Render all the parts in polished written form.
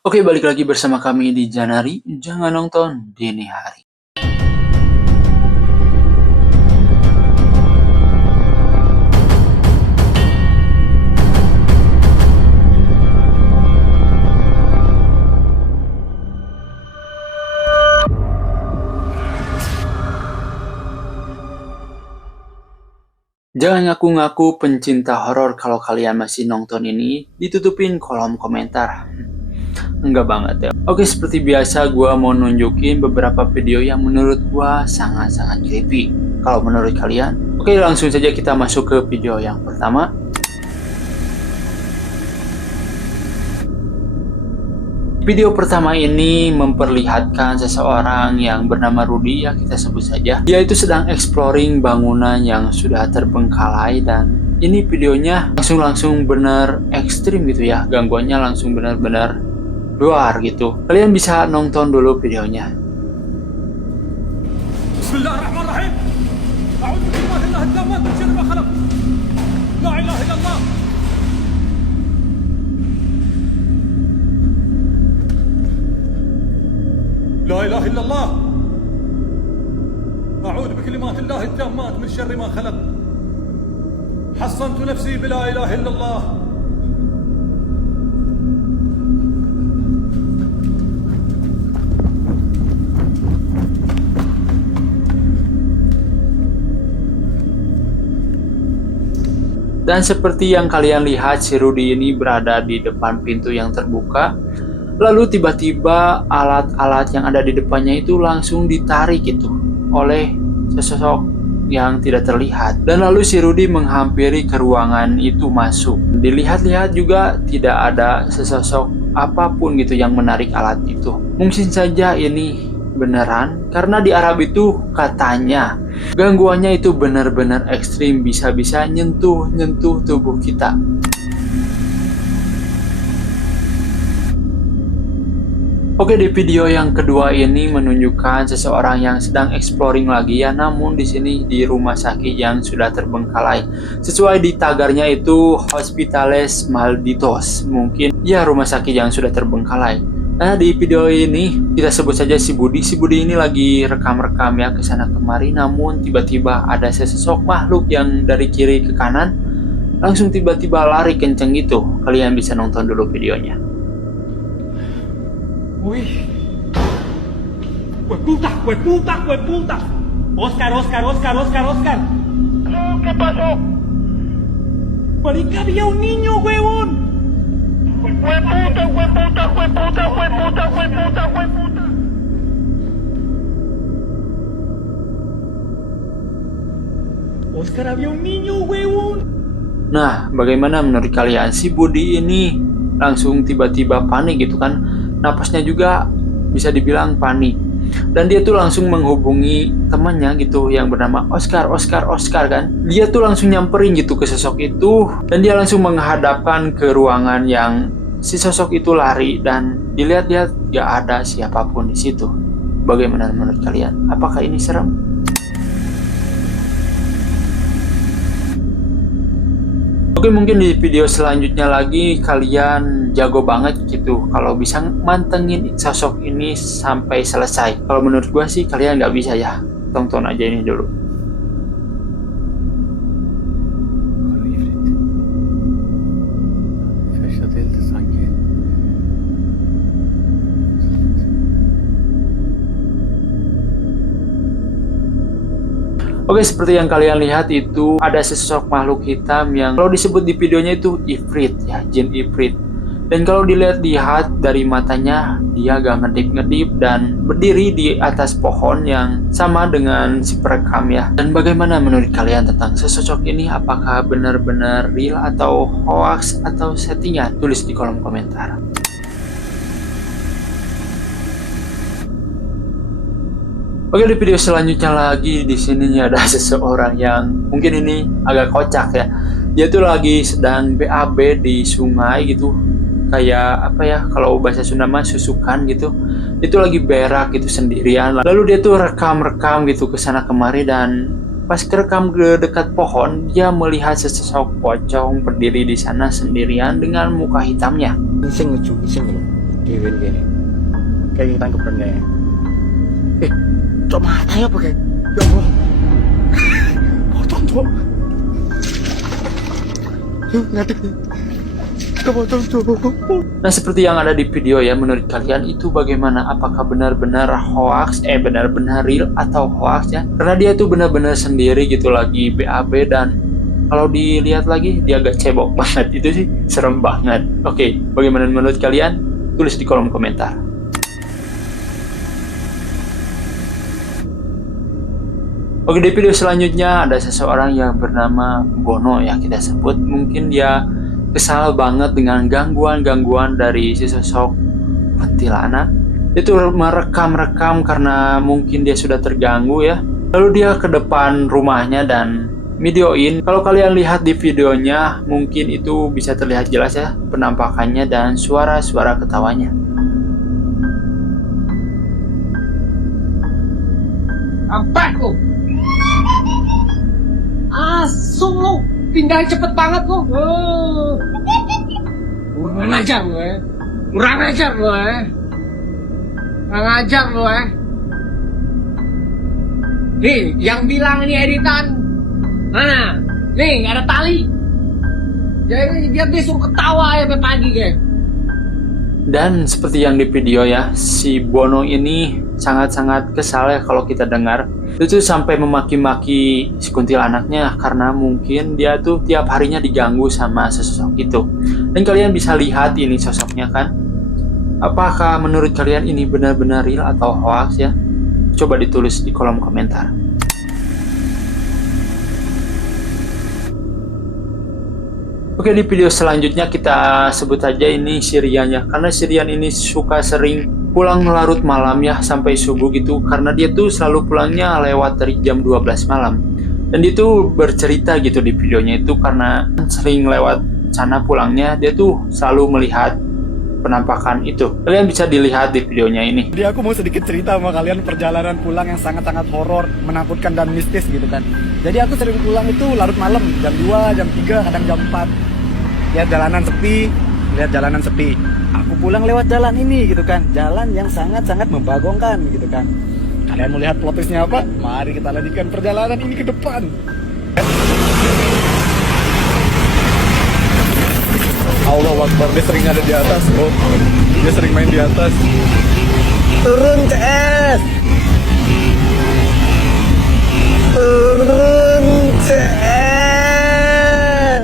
Oke, balik lagi bersama kami di Janari, jangan nonton dini hari. Jangan ngaku-ngaku pencinta horor kalau kalian masih nonton ini, ditutupin kolom komentar. Enggak banget ya. Oke, seperti biasa gue mau nunjukin beberapa video yang menurut gue sangat-sangat creepy. Kalau menurut kalian? Oke, langsung saja kita masuk ke video yang pertama. Video pertama ini memperlihatkan seseorang yang bernama Rudy, ya kita sebut saja. Dia itu sedang exploring bangunan yang sudah terbengkalai, dan ini videonya langsung bener ekstrim gitu ya. Gangguannya langsung bener-bener luar gitu. Kalian bisa nonton dulu videonya. Bismillahirrahmanirrahim. A'udzu billahi min syarri ma khalaq. La ilaha illallah. La ilaha illallah. A'udzu bikalimatillahit tammat min syarri ma khalaq. Hassantu nafsi bila ilaha illallah. Dan seperti yang kalian lihat, si Rudy ini berada di depan pintu yang terbuka. Lalu tiba-tiba alat-alat yang ada di depannya itu langsung ditarik gitu oleh sesosok yang tidak terlihat. Dan lalu si Rudy menghampiri ke ruangan itu masuk. Dilihat-lihat juga tidak ada sesosok apapun gitu yang menarik alat itu. Mungkin saja ini beneran, karena di Arab itu katanya gangguannya itu benar-benar ekstrim, bisa-bisa nyentuh tubuh kita. Oke, di video yang kedua ini menunjukkan seseorang yang sedang exploring lagi ya, namun di sini di rumah sakit yang sudah terbengkalai. Sesuai di tagarnya itu Hospitales Malditos, mungkin ya rumah sakit yang sudah terbengkalai. Nah, di video ini kita sebut saja si Budi. Si Budi ini lagi rekam-rekam ya ke sana kemari, namun tiba-tiba ada sesosok makhluk yang dari kiri ke kanan langsung tiba-tiba lari kenceng gitu. Kalian bisa nonton dulu videonya. Uy. Hueputa, hueputa, hueputa. Oscar, Oscar, Oscar, Oscar, Oscar. ¿Qué pasó? Marica, había un niño, huevón. Hueputa, hueputa, hueputa, hueputa, hueputa, hueputa. Oscar, había un niño, huevón. Nah, bagaimana menurut kalian? Si Budi ini langsung tiba-tiba panik gitu kan. Napasnya juga bisa dibilang panik. Dan dia tuh langsung menghubungi temannya gitu yang bernama Oscar kan. Dia tuh langsung nyamperin gitu ke sosok itu, dan dia langsung menghadapkan ke ruangan yang si sosok itu lari, dan dilihat-lihat gak ada siapapun di situ. Bagaimana menurut kalian? Apakah ini serem? Oke, mungkin di video selanjutnya lagi kalian jago banget gitu kalau bisa mantengin sosok ini sampai selesai. Kalau menurut gua sih kalian nggak bisa ya. Tonton aja ini dulu. Oke, seperti yang kalian lihat itu ada sesosok makhluk hitam yang kalau disebut di videonya itu Ifrit ya, jin Ifrit. Dan kalau dilihat dari matanya, dia agak ngedip-ngedip dan berdiri di atas pohon yang sama dengan si perekam ya. Dan bagaimana menurut kalian tentang sesosok ini? Apakah benar-benar real atau hoax atau settingan? Tulis di kolom komentar. Oke, di video selanjutnya lagi di sini ada seseorang yang mungkin ini agak kocak ya. Dia tuh lagi sedang BAB di sungai gitu. Kayak apa ya, kalau bahasa Sunda mah susukan gitu. Itu lagi berak gitu sendirian. Lalu dia tuh rekam-rekam gitu ke sana kemari, dan pas kerekam ke dekat pohon, dia melihat sesosok pocong berdiri di sana sendirian dengan muka hitamnya. Iseng lucu, iseng loh. Dewen gini. Kayak tangkepan kayaknya. Cok mata ya pakai. Ya Allah. Pocong cok. Ngade. Pocong cok. Nah, seperti yang ada di video ya, menurut kalian itu bagaimana? Apakah benar-benar hoax, benar-benar real atau hoax ya? Karena dia tuh benar-benar sendiri gitu lagi BAB, dan kalau dilihat lagi dia agak cebok banget, itu sih serem banget. Oke, bagaimana menurut kalian? Tulis di kolom komentar. Oke, di video selanjutnya ada seseorang yang bernama Bono ya, kita sebut. Mungkin dia kesal banget dengan gangguan-gangguan dari sesosok kuntilanak. Itu merekam karena mungkin dia sudah terganggu ya. Lalu dia ke depan rumahnya dan videoin. Kalau kalian lihat di videonya, mungkin itu bisa terlihat jelas ya penampakannya dan suara-suara ketawanya. Sampai lu. Asum lu. Pindah cepet banget lu. Kurang ajar lu ya. Kurang ajar lu ya. Kurang ajar lu ya. Nih, yang bilang ini editan. Mana? Nih, nggak ada tali. Jadi dia suruh ketawa ya sampai pagi kayak. Dan seperti yang di video ya, si Bono ini sangat-sangat kesal ya kalau kita dengar. Itu sampai memaki-maki si kuntilanaknya karena mungkin dia tuh tiap harinya diganggu sama sesosok itu. Dan kalian bisa lihat ini sosoknya kan. Apakah menurut kalian ini benar-benar real atau hoax ya? Coba ditulis di kolom komentar. Oke, di video selanjutnya kita sebut aja ini Sirian ya, karena Sirian ini suka sering pulang larut malam ya, sampai subuh gitu, karena dia tuh selalu pulangnya lewat dari jam 12 malam. Dan dia tuh bercerita gitu di videonya itu, karena sering lewat sana pulangnya, dia tuh selalu melihat penampakan itu. Kalian bisa dilihat di videonya ini. Jadi aku mau sedikit cerita sama kalian perjalanan pulang yang sangat-sangat horor, menakutkan dan mistis gitu kan. Jadi aku sering pulang itu larut malam, jam 2, jam 3, kadang jam 4. Lihat jalanan sepi. Aku pulang lewat jalan ini gitu kan. Jalan yang sangat-sangat membagongkan gitu kan. Kalian mau lihat plot twistnya apa? Mari kita lanjutkan perjalanan ini ke depan. Allah Akbar, dia sering ada di atas. Oh, dia sering main di atas. Turun CS. Turun CS.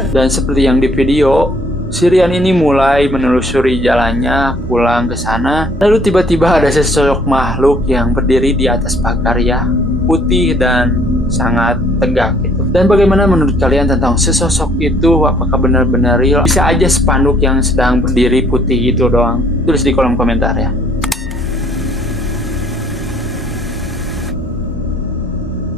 Dan seperti yang di video, Sirian ini mulai menelusuri jalannya pulang ke sana. Lalu tiba-tiba ada sesosok makhluk yang berdiri di atas pagar ya, putih dan sangat tegak gitu. Dan bagaimana menurut kalian tentang sesosok itu? Apakah benar-benar real? Bisa aja spanduk yang sedang berdiri putih gitu doang. Tulis di kolom komentar ya.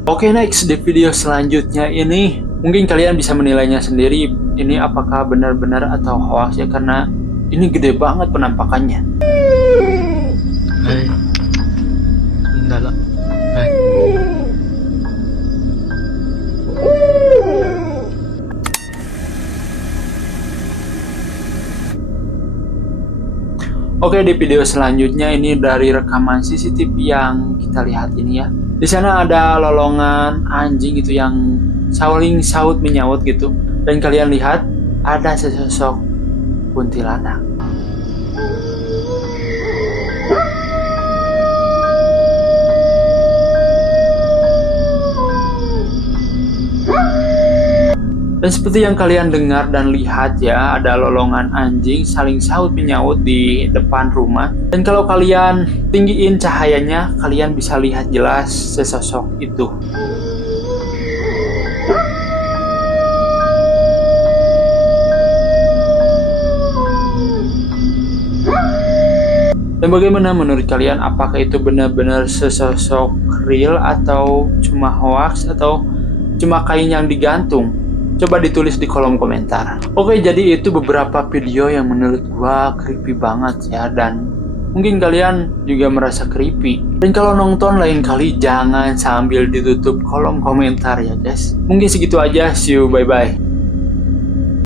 Oke, next di video selanjutnya ini mungkin kalian bisa menilainya sendiri, ini apakah benar-benar atau hoax ya, karena ini gede banget penampakannya. Hai, Ndala. Hai. Oke, di video selanjutnya ini dari rekaman CCTV yang kita lihat ini ya. Di sana ada lolongan anjing gitu yang saling saut menyaut gitu. Dan kalian lihat ada sesosok kuntilanak. Dan seperti yang kalian dengar dan lihat ya, ada lolongan anjing saling saut menyaut di depan rumah. Dan kalau kalian tinggiin cahayanya, kalian bisa lihat jelas sesosok itu. Dan bagaimana menurut kalian? Apakah itu benar-benar sesosok real atau cuma hoax atau cuma kain yang digantung? Coba ditulis di kolom komentar. Oke, jadi itu beberapa video yang menurut gua creepy banget ya, dan mungkin kalian juga merasa creepy. Dan kalau nonton lain kali jangan sambil ditutup kolom komentar ya guys. Mungkin segitu aja, see you, bye-bye.